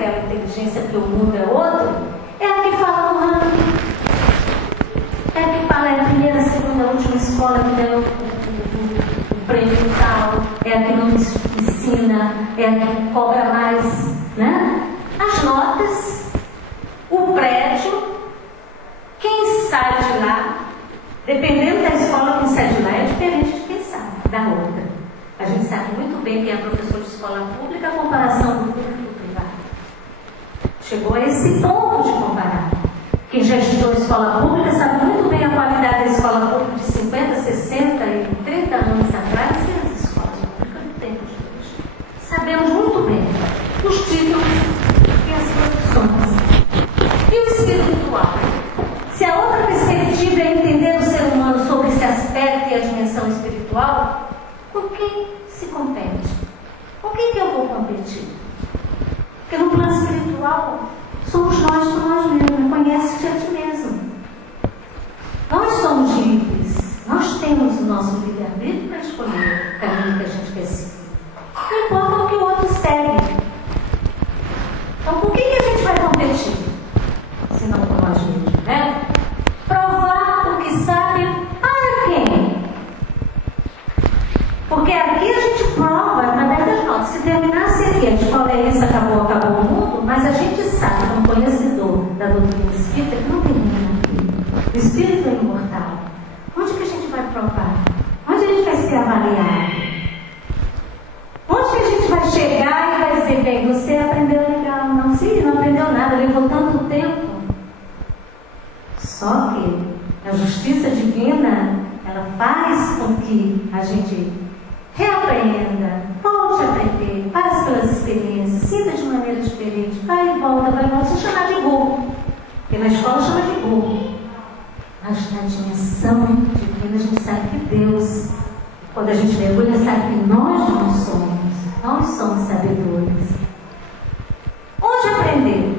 aquela inteligência porque o mundo é outro, é a que fala no ranking, é a que fala, é a primeira, a segunda, a última escola que ganhou o prêmio tal, é a que não ensina, é a que cobra mais, né? As notas, o prédio, quem sai de lá, dependendo da escola, quem sai de lá é diferente de quem sai da outra. A gente sabe muito bem quem é professor de escola pública, a comparação do público e do privado. Chegou a esse ponto de comparar. Quem já estudou escola pública sabe muito bem a qualidade da escola pública de 50, 60 e 30 anos atrás e as escolas públicas do tempo de hoje. Sabemos muito bem os títulos e as profissões. E o espiritual? Se a outra perspectiva é entender o ser humano sobre esse aspecto e a dimensão espiritual, com quem se compete? Com quem que eu vou competir? Porque no plano espiritual, somos nós com nós mesmos. Conhece-te a ti mesmo. Nós somos livres. Nós temos o nosso livre-arbítrio para escolher o caminho que a gente quer seguir. Não importa o que o outro segue. Então, com quem que a gente vai competir? Se não com nós mesmos, né? Provar o que sabe para quem? Porque aqui a gente prova através das notas. Se terminasse aqui, a escola é isso, acabou o mundo, mas a gente sabe, como conhecedor da doutrina espírita, que não termina aqui. O espírito é imortal. Onde que a gente vai provar? Onde a gente vai ser avaliado? Onde que a gente vai chegar e vai dizer, bem, você aprendeu legal? Não, sim, não aprendeu nada, levou tanto tempo. Só que a justiça divina, ela faz com que a gente reaprenda, volte a aprender, passe pelas experiências, sinta de maneira diferente, vai e volta, se chamar de burro. Porque na escola chama de burro. Mas na dimensão divina a gente sabe que Deus, quando a gente mergulha, sabe que nós não somos sabedores. Onde aprender?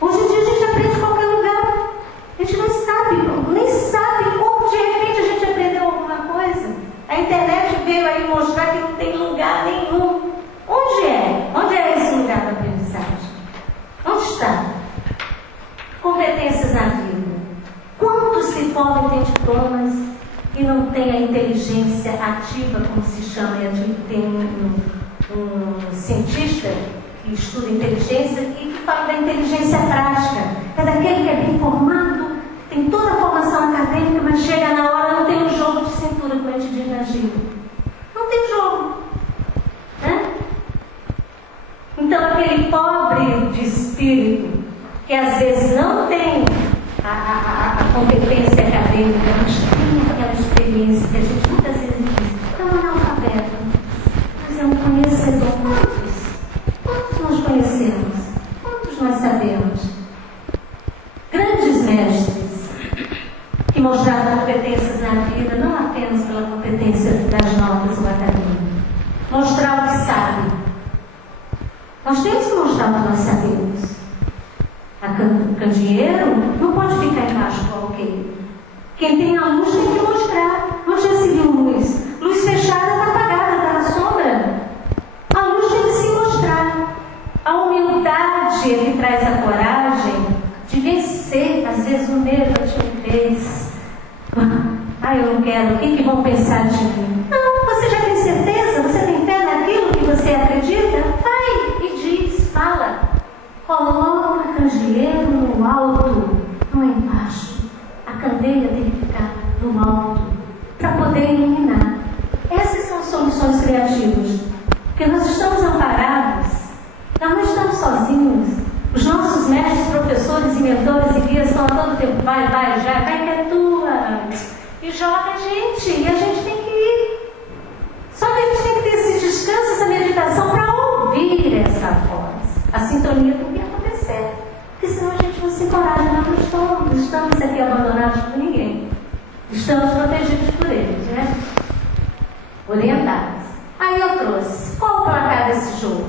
Hoje em dia a gente aprende em qualquer lugar. A gente não sabe, nem sabe como de repente a gente aprendeu alguma coisa. A internet veio aí mostrar que não tem lugar nenhum. Onde é? Onde é esse lugar da aprendizagem? Onde está? Competências na vida. Quantos se formam e têm diplomas e não tem a inteligência ativa, como se chama? Tem um cientista que estuda inteligência e que fala da inteligência prática. É daquele que é bem formado, tem toda a formação acadêmica, mas chega na hora, não tem um jogo de cintura, como a gente diz na gíria. Não tem jogo. Né? Então, aquele pobre de espírito, que às vezes não tem a competência acadêmica, mas tem aquela experiência que a gente muitas vezes diz, é um analfabeto, mas é um conhecedor. Quantos nós conhecemos? Quantos nós sabemos? Grandes mestres que mostraram competências na vida, não apenas pela competência das notas ou acadêmicas, mostrar o que sabe. Nós temos que mostrar o que nós sabemos. O candeeiro não pode ficar embaixo do alqueire. Quem tem a luz tem que mostrar. Onde já se viu luz? Luz fechada está apagada, está na sombra. A luz tem que se mostrar. A humildade é que traz a coragem de vencer, às vezes, o medo, a timidez. Eu não quero, o que vão pensar de mim? Não, você já tem certeza? Você tem fé naquilo que você acredita? Vai e diz, fala. Coloca o candeeiro no alto, não é embaixo. A candeia tem que ficar no alto, para poder iluminar. Essas são soluções criativas. Porque nós estamos amparados, nós não estamos sozinhos. Os nossos mestres, professores e mentores e guias estão a todo tempo, vai que é tua. E joga a gente, e a gente tem que ir. Só que a gente tem que ter esse descanso, essa meditação, para ouvir essa voz. A sintonia tem que acontecer. Porque senão a gente não se encoraja, não estamos aqui abandonados por ninguém. Estamos protegidos por eles, né? Orientados. Aí eu trouxe, qual o placar desse jogo?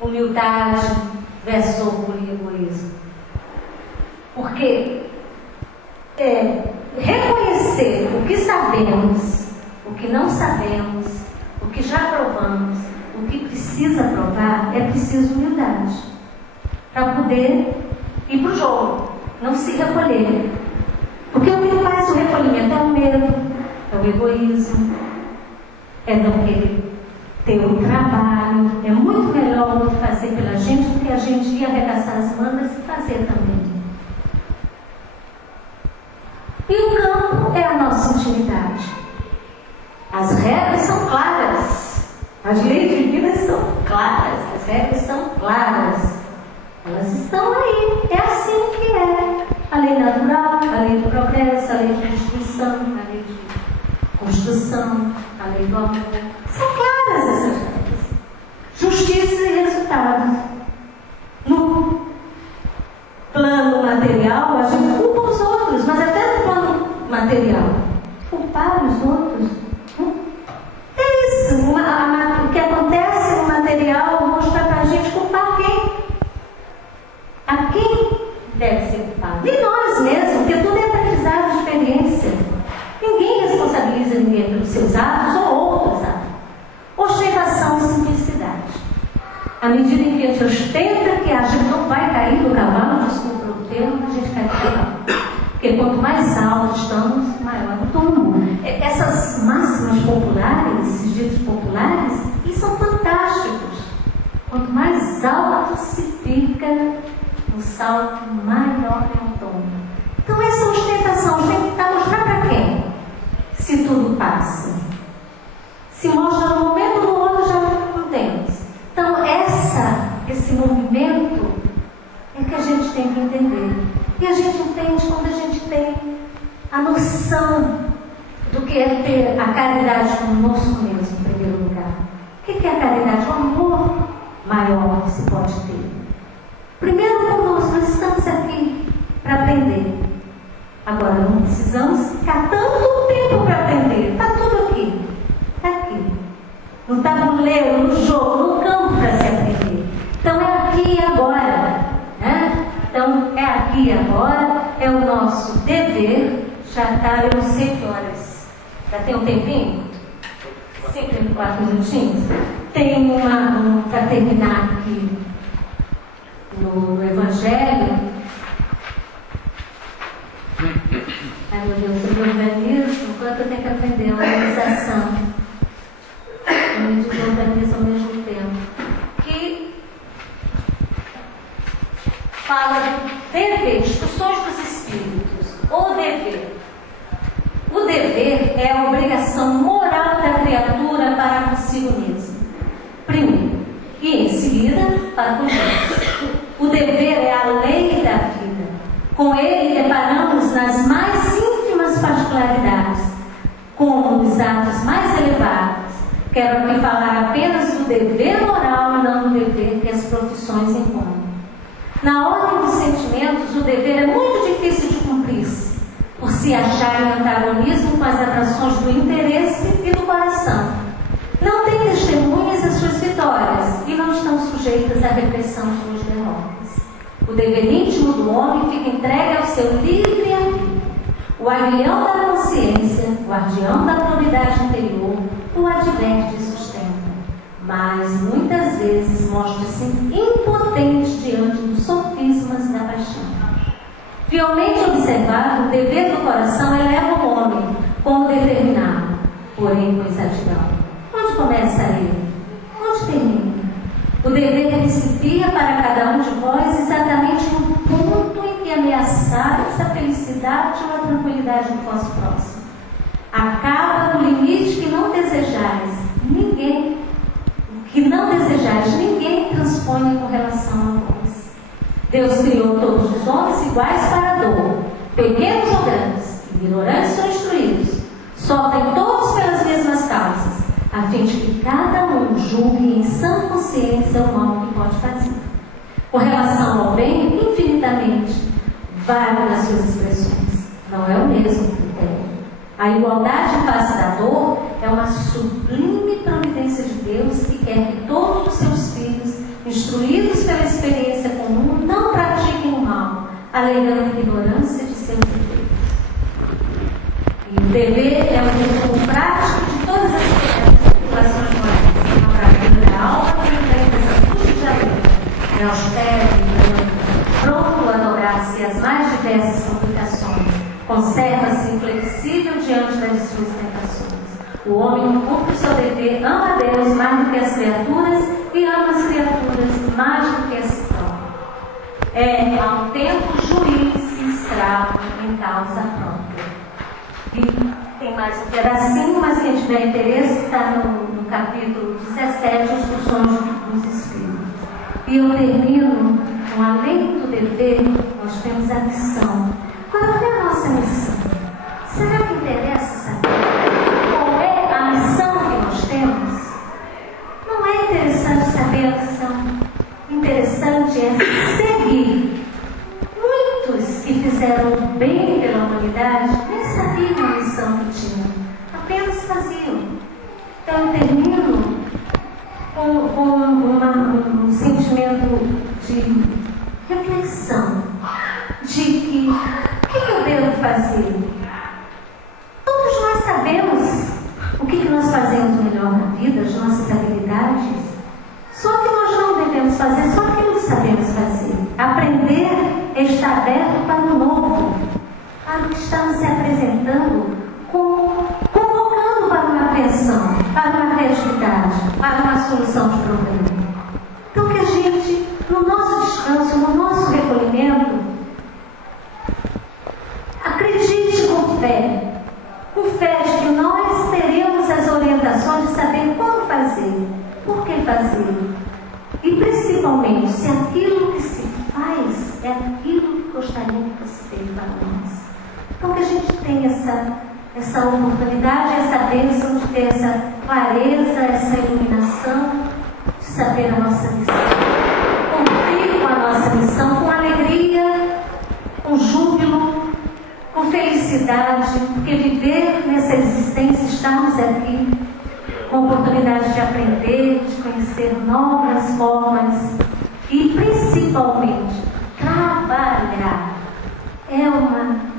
Humildade versus orgulho e egoísmo. Porque reconhecer o que sabemos, o que não sabemos, o que já provamos, o que precisa provar é preciso humildade para poder ir para o jogo, não se recolher. Porque o que faz o recolhimento é o medo, é o egoísmo, é não querer ter um trabalho. É muito melhor o outro fazer pela gente do que a gente ir arregaçar as mangas e fazer também. E o campo é a nossa intimidade. As regras são claras. As leis divinas são claras. As regras são claras. Elas estão aí. É assim que é. A lei natural, a lei do progresso, a lei de destruição, a lei de construção, a lei do amor. São claras essas regras. Justiça e resultados. No plano material, a gente culpa os outros, mas até no plano material, culpar os outros. É isso. O que acontece no material mostra para a gente culpar quem? A quem deve ser culpado? E nós mesmos, porque tudo é aprendizado de experiência. Ninguém responsabiliza ninguém pelos seus atos ou outros atos. Ostentação e simplicidade. À medida em que a gente ostenta que a gente não vai cair do cavalo, desculpa o termo, a gente cai do cavalo. Porque quanto mais alto estamos, maior o tombo. Essas máximas populares, esses ditos populares, eles são fantásticos. Quanto mais alto se fica, o salto maior é o tombo. Então essa ostentação, a gente está mostrando para quem? Se tudo passa. Se mostra no momento, no outro já não temos. Então esse movimento é que a gente tem que entender. E a gente entende quando a gente tem a noção do que é ter a caridade conosco mesmo, em primeiro lugar. O que é a caridade? O amor maior que se pode ter. Primeiro conosco, nós estamos aqui para aprender. Agora não precisamos ficar tanto tempo para aprender. Está tudo aqui. Está aqui. No tabuleiro, no jogo, no campo para se aprender. Então é aqui e agora. Né? Então é aqui e agora. É o nosso dever. Já está, eu não sei que horas. Já tem um tempinho? 54 minutinhos? Tem para terminar aqui no Evangelho. Ai meu Deus, sobre o organismo, quanto eu tenho que aprender a organização. Eu me desorganizo ao mesmo tempo. Que fala do dever, instruções dos espíritos. O dever. O dever é a obrigação moral da criatura para consigo mesmo. Primeiro. E em seguida, para com Deus. O dever é a lei da vida. Com ele deparamos nas mais íntimas particularidades, como nos atos mais elevados. Quero aqui falar apenas do dever moral e não do dever que as profissões impõem. Na ordem dos sentimentos, o dever é muito difícil de cumprir-se, por se achar em antagonismo com as atrações do interesse e do coração. Não têm testemunhas as suas vitórias e não estão sujeitas à repressão de suas derrotas. O dever íntimo do homem fica entregue ao seu livre-arbítrio. O aguilhão da consciência, o guardião da probidade interior, o adverte e sustenta. Mas muitas vezes mostra-se impotente diante dos sofismas da paixão. Fielmente observado, o dever do coração eleva o homem como determinado, porém com exatidão. Onde começa ele? Onde termina? O dever principia para cada um de vós exatamente no ponto em que ameaçares a felicidade ou a tranquilidade do vosso próximo. Acaba no limite que não desejais. Ninguém transpõe com relação a vós. Deus criou todos os homens iguais para a dor, pequenos ou grandes, ignorantes ou instruídos. Sofrem todos pelas mesmas causas, a fim de que cada um julgue em sã consciência o mal que pode fazer. Com relação ao bem, infinitamente vário nas suas expressões. Não é o mesmo critério. A igualdade em face da dor é uma sublime providência de Deus que quer que todos os seus filhos, instruídos pela experiência comum, não pratiquem o mal, alegando ignorância de seus defeitos. E o dever é um resumo prático de todas as relações morais. Uma prática geral, austero, pronto a dobrar-se às mais diversas complicações, conserva-se inflexível diante das suas tentações. O homem cumpre o seu dever, ama a Deus mais do que as criaturas e ama as criaturas mais do que a si próprio. É, ao tempo, juiz e escravo em causa própria. E tem mais um pedacinho, mas quem tiver interesse está no capítulo 17, As Funções dos Espíritos. E eu termino com, além do dever, nós temos a missão. Qual é a nossa missão? Será que interessa saber qual é a missão que nós temos? Não é interessante saber a missão. Interessante é seguir. Muitos que fizeram bem pela humanidade nem sabiam a missão que tinham, apenas faziam. Então eu termino com um sentimento de reflexão, de que o que eu devo fazer? Todos nós sabemos o que nós fazemos melhor na vida, as nossas habilidades. Só que nós não devemos fazer só aquilo que sabemos fazer. Aprender está aberto para o novo, para o que estamos se apresentando, convocando para uma atenção, para uma criatividade, para uma solução de problema. Então que a gente, no nosso descanso, no nosso recolhimento, acredite com fé de que nós teremos as orientações de saber como fazer, por que fazer, e principalmente se aquilo que se faz é aquilo que gostaria que fosse feito para nós. Então que a gente tenha essa oportunidade, essa bênção de ter essa clareza, essa iluminação, de saber a nossa missão, cumprir com a nossa missão com alegria, com júbilo, com felicidade, porque viver nessa existência, estarmos aqui com oportunidade de aprender, de conhecer novas formas e principalmente trabalhar é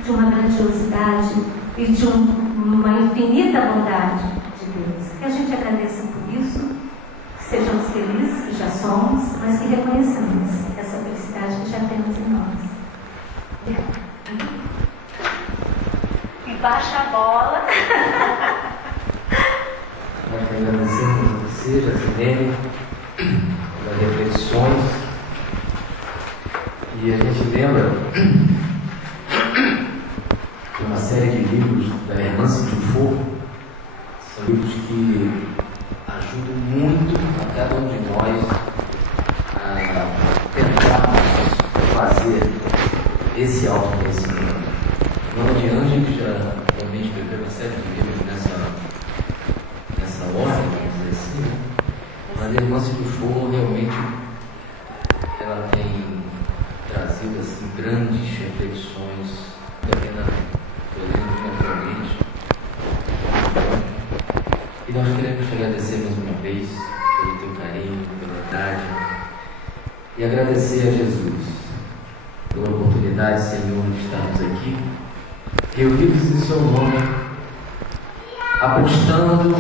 de uma grandiosidade e de uma infinita bondade de Deus. Que a gente agradeça por isso, que sejamos felizes, que já somos, mas que reconheçamos essa felicidade que já temos em nós. E baixa a bola. Nós agradecemos a você, Jacilene, pelas reflexões. E a gente lembra de uma série de livros da Hermance Dufour. São livros que ajudam muito a cada um de nós a tentarmos fazer esse autoconhecimento. Joana de Ângeles já também escreveu uma série de livros nessa ordem, vamos dizer assim, né? Mas a Hermance Dufour realmente ela tem trazido assim, grandes reflexões da pena naturalmente. E nós queremos te agradecer mais uma vez pelo teu carinho, pela verdade, e agradecer a Jesus pela oportunidade, Senhor, de estarmos aqui, reunidos em seu nome, apostando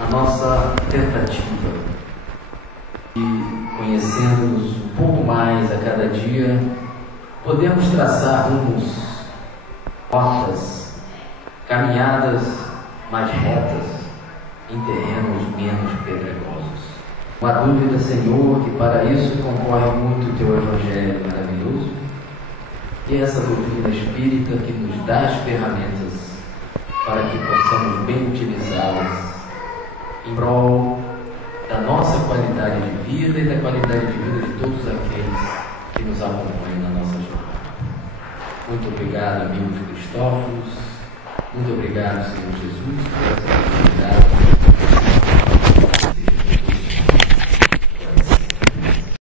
na nossa tentativa e conhecendo-nos um pouco mais a cada dia, podemos traçar rumos, rotas, caminhadas mais retas em terrenos menos pedregosos. Uma dúvida, Senhor, que para isso concorre muito o teu Evangelho maravilhoso, e essa doutrina espírita que nos dá as ferramentas para que possamos bem utilizá-las em prol da nossa qualidade de vida e da qualidade de vida de todos aqueles que nos acompanham na nossa jornada. Muito obrigado, amigos Cristóforos. Muito obrigado, Senhor Jesus, por essa oportunidade.